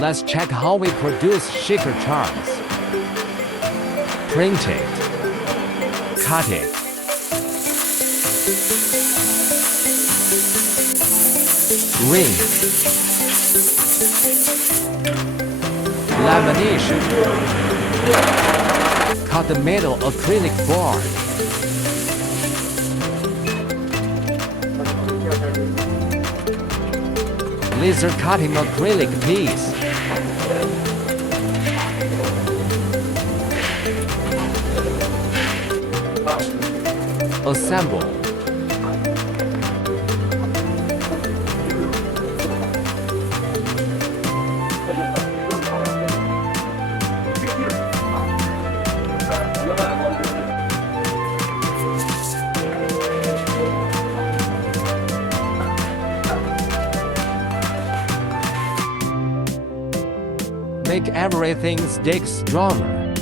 Let's check how we produce shaker charms. Print it. Cut it. Ring. Lamination. Cut the metal acrylic board. Laser cutting acrylic piece. Assemble. Make everything stick stronger.